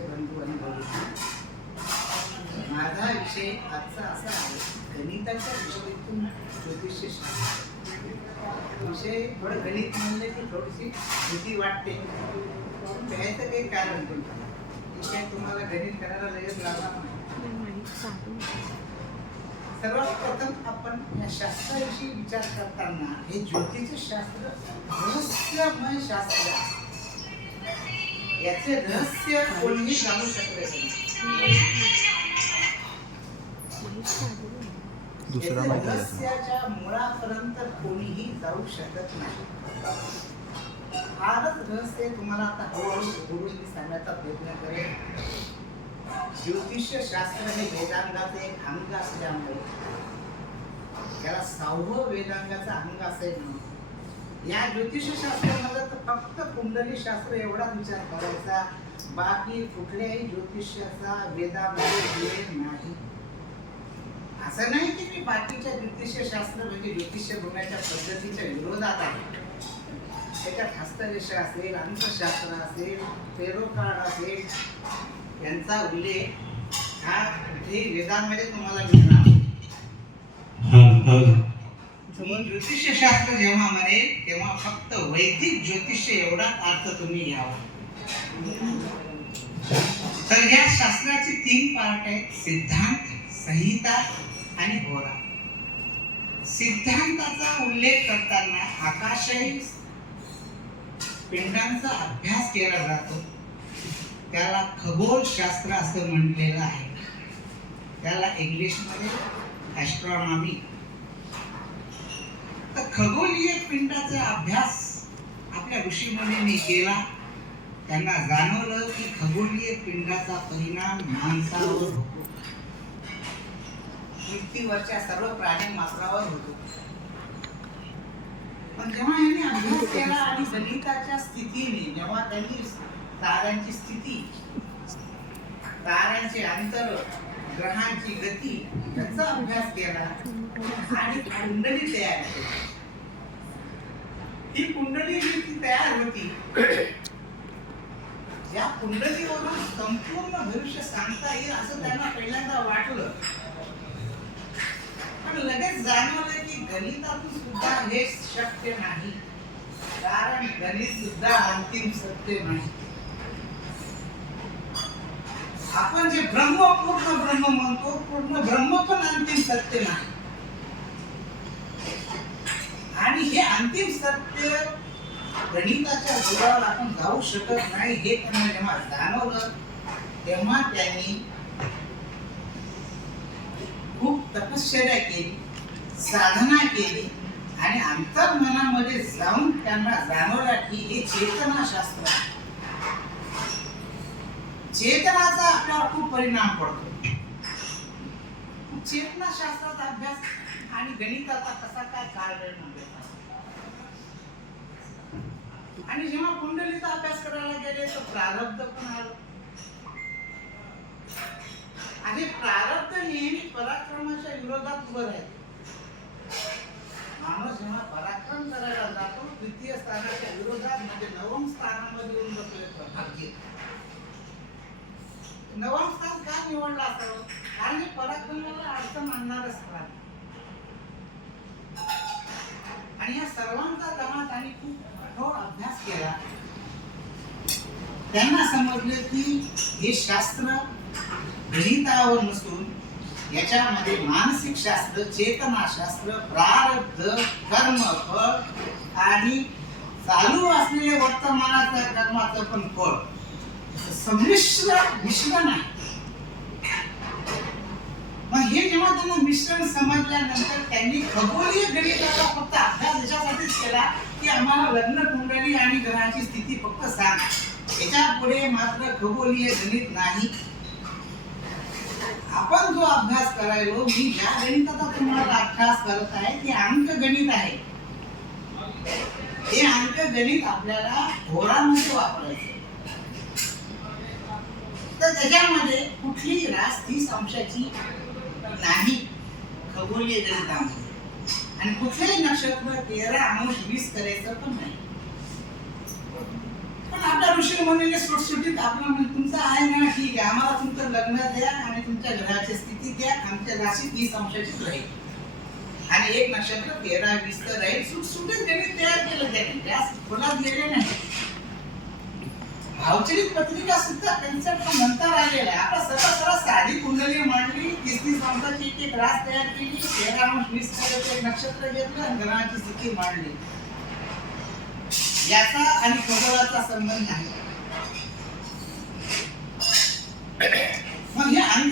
ज्योतिषाचे बंधू आणि भगिनी, माझा विषय आजचा असा आहे, गणिताच्या विषयातून ज्योतिष विषय. थोडं गणित म्हणले की थोडीशी भीती वाटते, त्याचं काही कारण पण काय तुम्हाला गणित करायला लगेच लागणार नाही. सर्वात प्रथम आपण या शास्त्राविषयी विचार करताना हे ज्योतिष शास्त्र रहस्यमय शास्त्र, याचे रहस्य कोणीही जाणू शकले नाही. रहस्याच्या मुळापर्यंत कोणीही जाऊ शकत नाही. फारच रहस्य तुम्हाला आता हळूहळू मी सांगण्याचा प्रयत्न करेन. ज्योतिष शास्त्र हे वेदांगाचे एक अंग असल्यामुळे त्याला 6वं वेदांगाचा अंग असे म्हणून या ज्योतिष शास्त्रामध्ये तर फक्त कुंडली शास्त्र एवढाच विचार करायचा, बाकी कुठल्याही ज्योतिषाचा वेदामध्ये वेळ नाही. असं नाही की मी बाकीच्या ज्योतिष शास्त्र म्हणजे ज्योतिष बोलण्याच्या पद्धतीच्या विरोधात आहे. त्याच्यात हस्तरेषा असेल, अंतशास्त्र असेल, पेरोकाळ असेल, यांचा उल्लेख हा कुठेही वेदांमध्ये तुम्हाला मिळणार. ज्योतिषशास्त्र जेव्हा म्हणेल तेव्हा फक्त वैदिक ज्योतिष एवढा अर्थ तुम्ही घ्यावा. तर या शास्त्राचे 3 पार्ट आहेत: सिद्धांत, संहिता आणि होरा. सिद्धांताचा उल्लेख करताना आकाशही पिंडांचा अभ्यास केला जातो. त्याला खगोलशास्त्र असं म्हटलेलं आहे. त्याला इंग्लिशमध्ये ॲस्ट्रॉनॉमी. तर खगोलीय पिंडाचा अभ्यास आपल्या ऋषीमुनींनी केला. त्यांना जाणवलं की खगोलीय पिंडाचा परिणाम माणसावर होतो, पृथ्वीवरच्या सर्व प्राणी मात्रावर होतो. पण जेव्हा यांनी अभ्यास केला आणि गणिताच्या स्थितीने, जेव्हा त्यांनी ताऱ्यांची स्थिती, ताऱ्यांचे अंतर, ग्रहांची गती याचा अभ्यास केला आणि कुंडली तयार केली. ही कुंडली जी तयार होती, या कुंडलीवरून संपूर्ण भविष्य सांगता येईल असं त्यांना पहिल्यांदा वाटलं. पण लगेच जाणवलं की गणितातून सुद्धा हे शक्य नाही, कारण गणित सुद्धा अंतिम सत्य नाही. आपण जे पूर्ण ब्रह्म म्हणतो, पूर्ण ब्रह्म पण अंतिम सत्य नाही. आणि हे अंतिम सत्य गणिताच्या जोरावर आपण जाऊ शकत नाही हे त्यांना जेव्हा जाणवलं, तेव्हा त्यांनी खूप तपश्चर्या केली, साधना केली आणि अंतर्मनामध्ये जाऊन त्यांना जाणवलं की हे चेतनाशास्त्र आहे. चेतनाचा आपल्यावर खूप परिणाम पडतो. चेतनाशास्त्राचा अभ्यास आणि गणिताचा कसा काय काळवेळ म्हणजे. आणि जेव्हा कुंडलीचा अभ्यास करायला गेले तर प्रारब्ध पण आलं. आणि प्रारब्ध नेहमी पराक्रमाच्या विरोधात उभं राहते. माणूस जेव्हा पराक्रम करायला जातो, 3य स्थानाच्या विरोधात म्हणजे 9व स्थानामध्ये येऊन बसले भाग्य. 9व स्थान का निवडलं असावं? कारण पराक्रमाला अडचण आणणारच स्थान. आणि या सर्वांचा तेव्हा त्यांनी खूप कठोर अभ्यास केला. त्यांना समजलं की हे शास्त्र गणितावर नसून याच्यामध्ये मानसिक शास्त्र, चेतनाशास्त्र, प्रारब्ध, कर्म, फळ आणि चालू असलेले वर्तमानाच्या कर्माचं पण फळ संमिश्र मिश्रण आहे. मग हे जेव्हा त्यांना मिश्रण समजल्यानंतर त्यांनी खगोलीय गणिताचा फक्त अभ्यास याच्यासाठीच केला की आम्हाला लग्न कुंडली आणि ग्रहाची स्थिती फक्त सांग, याच्या पुढे मात्र खगोलीय गणित नाही. आपण जो अभ्यास करायलो, मी ज्या गणिताचा तुम्हाला अभ्यास करत आहे ते अंक गणित आहे. हे अंक गणित आपल्याला होरामध्ये वापरायचे. तर त्याच्यामध्ये कुठलीही रास 30 अंशाची नाही खगोलीय गणितामध्ये. आणि कुठलेही नक्षत्र 13 अंश 20 करायचं पण नाही. पण आपल्या ऋषी मुनीने सुटसुटीत आपला तुमचा समजा आहे ना, ठीक आहे, आम्हाला तुमचं लग्न द्या आणि तुमच्या घराची स्थिती द्या, आमच्या राशीत 20 अंशाचीच राहील आणि एक नक्षत्र 13-20 राहील. सुटसुटीत त्यांनी तयार केलं, त्यांनी त्यास खोलात गेले नाही. भावचरित पत्रिका सुद्धा कन्सेप्ट नंतर आलेला आहे. आता सरळ साधी कुंडली मांडली, 30 अंशाची एक रास तयार केली, 13 अंश 20 करायचं एक नक्षत्र घेतलं आणि ग्रहाची स्थिती मांडली. याचा आणि खगोलाचा संबंध आहे. मग हे अंक